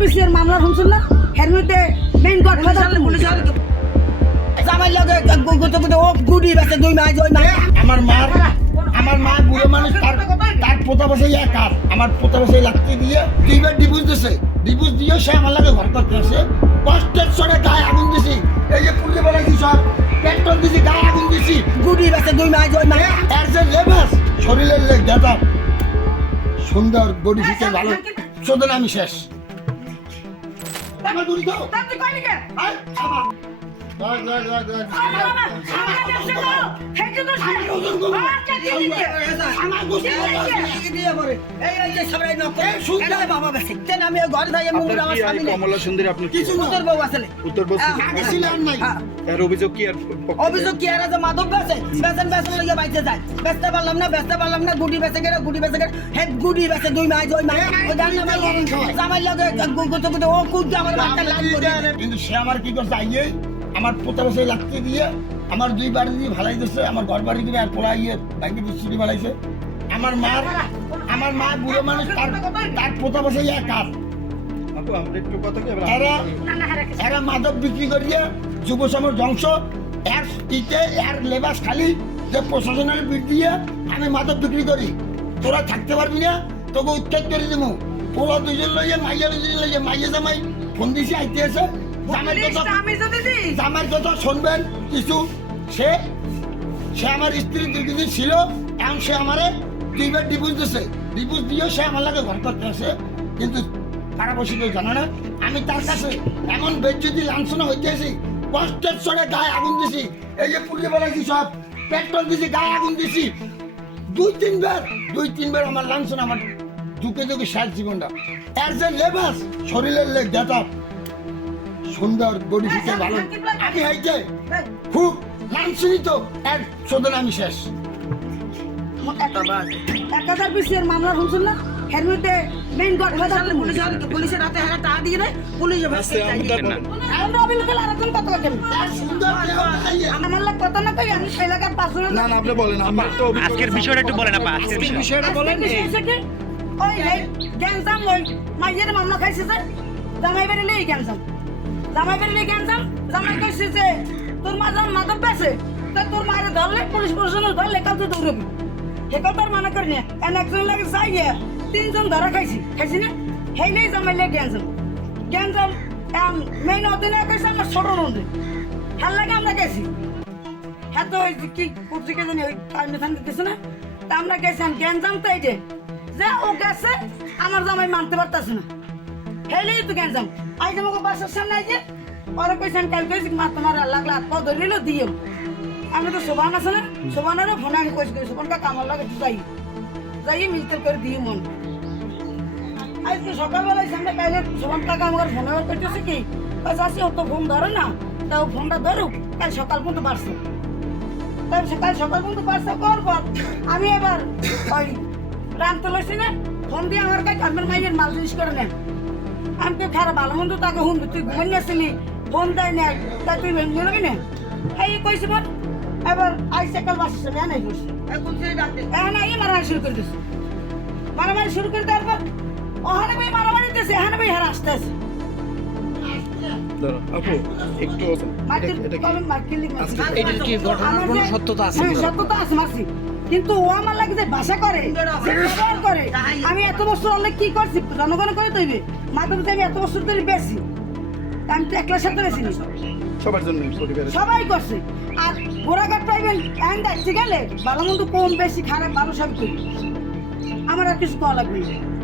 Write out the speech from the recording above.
পিসির মামলা শুনছেন না এর মধ্যে মেইন গডফাদার পুলিশ জামাই লাগে ও গুডি বেছে দুই মাস ওই মাস আমার মা বুড়ো মানুষ তার পোতা বসে কাজ আমার পোতা বসে লাগতে দিয়ে দুইবার ডিভোর্স দিছে ডিভোর্স দিয়ে সে আমার লাগে ঘর করতে আসে কষ্টের সরে গায়ে আগুন দিছি এই যে পুলিশে বেড়াইছি সব পেট্রোল দিছি গায়ে আগুন দিছি গুডি বেছে দুই মাস ওই মাস এর যে লেবাস শরীরের লেগ দাদা সুন্দর বডি ফিচার ভালো শোধন আমি শেষ আমার দূরি দাও তুই কই নিকে আয় আমার অভিযোগ কি আর মাধব বেছে বেছেন বেছেন লইয়া বাইতে যায় বেচতে পারলাম না গুডি বেছে গেলে গুডি বেছে গেলে হেড গুডি বেছে দুই মাস ওই মাস ওই জান না জামাই লাগে ও কুদ আমার বাচ্চা লাগ করে কিন্তু সে আমার কি করছে আইয়ে আমার পোতা বসে লাগতে দিয়ে আমার দুই বাড়ি দিয়ে ভালাই দিচ্ছে আমার ঘর বাড়ি দিয়ে আর পোড়া ইয়ে বাইকে বিস্কুটি বানাইছে আমার মা বুড়ো মানুষ তার পোতা বসে কাজ এরা মাদক বিক্রি করিয়ে যুব সমাজ ধ্বংস এর লেবাস খালি যে প্রশাসনের বিট দিয়ে আমি মাদক বিক্রি করি তোরা থাকতে পারবি না তোকে উত্তর করে দেবো পোলা দুজন লইয়ে মাইয়া দুজন লইয়ে মাইয়া জামাই ফোন দিছি আইতে আছে জামার কথা শুনবেন কিছু সে আমার স্ত্রী দীর্ঘদিন ছিল এখন সে আমারে দুইবার ডিভোর্স দিছে ডিভোর্স দিয়েও সে আমার লাগে ঘর করতে আসে কিন্তু কারা বসে কেউ জানে না আমি তার কাছে এমন বেজ্জতি লাঞ্ছনা হইতেছি কষ্টের সরে গায়ে আগুন দিছি এই যে পুড়িয়ে বেড়াইছি সব পেট্রোল দিছি গায়ে আগুন দিছি দুই তিনবার আমার লাঞ্ছনা আমার ঢুকে শেষ জীবনটা এর যে লেবাস শরীরের লেগ দাদা সুন্দর বডি ফিচার ভালো আমি হইতে খুব লাঞ্ছনিত এর শোধন আমি শেষ 1000 পিসির মামলা শুনছেন না এর মধ্যে মেইন গডফাদার পুলিশের হাতে হারা টাকা দিয়ে দেয় পুলিশ আমরা অবিল খেলা রাখুন কত কেন আমার লাগ কত না কই আমি 6 লাখ আর 500 না আপনি বলেন আমার তো আজকের বিষয়টা একটু বলেন আপা আজকের বিষয়টা বলেন ওই গ্যাংজাম ওই মাইয়ের মামলা খাইছে যে জামাই বাড়ি লই গ্যাংজাম জামাই কইছে যে তোর মা যখন মাদক পেছে তা তোর মায়ের ধরলে পুলিশ প্রশাসন ধরলে কাল তুই দৌড়বি হে কথার মানা করি না এন একজন লাগে যাইয়ে 3 জন ধরা খাইছি না হেইলেই জামাই লে গ্যাংজাম মেইন অধীনে কইছে আমরা ছোট নন্দী হ্যাঁ লাগে আমরা গেছি হ্যাঁ তো ওই কি পত্রিকা জানি ওই টাইমে দিতেছে না তা আমরা গেছিলাম গ্যাংজাম তো এই যে ও গেছে আমার জামাই মানতে পারতেছে না হেলেই তো গ্যাংজাম আই যে আমাকে বাসার সামনে আইছে ওরা কইছেন কাল কইছি মা তোমার লাগলা পা ধরিল দিও আমি তো শোভান আছে না শোভানের ফোন আমি কইছি শোভান কা কামার লাগে যাই মিলতে করে দিই মন আজকে সকালবেলায় সামনে কাইলে শোভান কাকা আমার ফোন করতেছে কি বাস আসি ও তো ফোন ধরে না তাও ফোনটা ধরুক কাল সকাল পর্যন্ত পারছে তাই সকাল পর্যন্ত পারছে পর আমি এবার ওই রান তুলেছি না ফোন দিয়ে আমার কাছে আমার মাইয়ের মাল জিনিস করে নেন আমি তো খারাপ ভালো মন্দ তাকে হুন তুই ঘুমিয়েছিলি ফোন দেয় না তা তুই ভেঙে নেবি না এই কইছি বল এবার আইসে কাল বাসছে না নাই করছি নাই মারামারি শুরু করে দিচ্ছে মারামারি শুরু করে দেওয়ার পর ওখানে ভাই মারামারি দিতেছে এখানে ভাই হারা আসতে আছে আপু একটু সত্যতা আছে মারছি কিন্তু ও আমার লাগে যে ভাষা করে আমি এত বছর হলে কি করছি জনগণ করে তৈবে মাধ্যমে আমি এত বছর ধরে বেশি আমি তো একলার সাথে বেশি সবার জন্য সবাই করছে আর ঘোড়াঘাট পাইবেন এখন দেখতে গেলে ভালো মন্দ কম বেশি খারাপ ভালো সব করি আমার আর কিছু করা লাগবে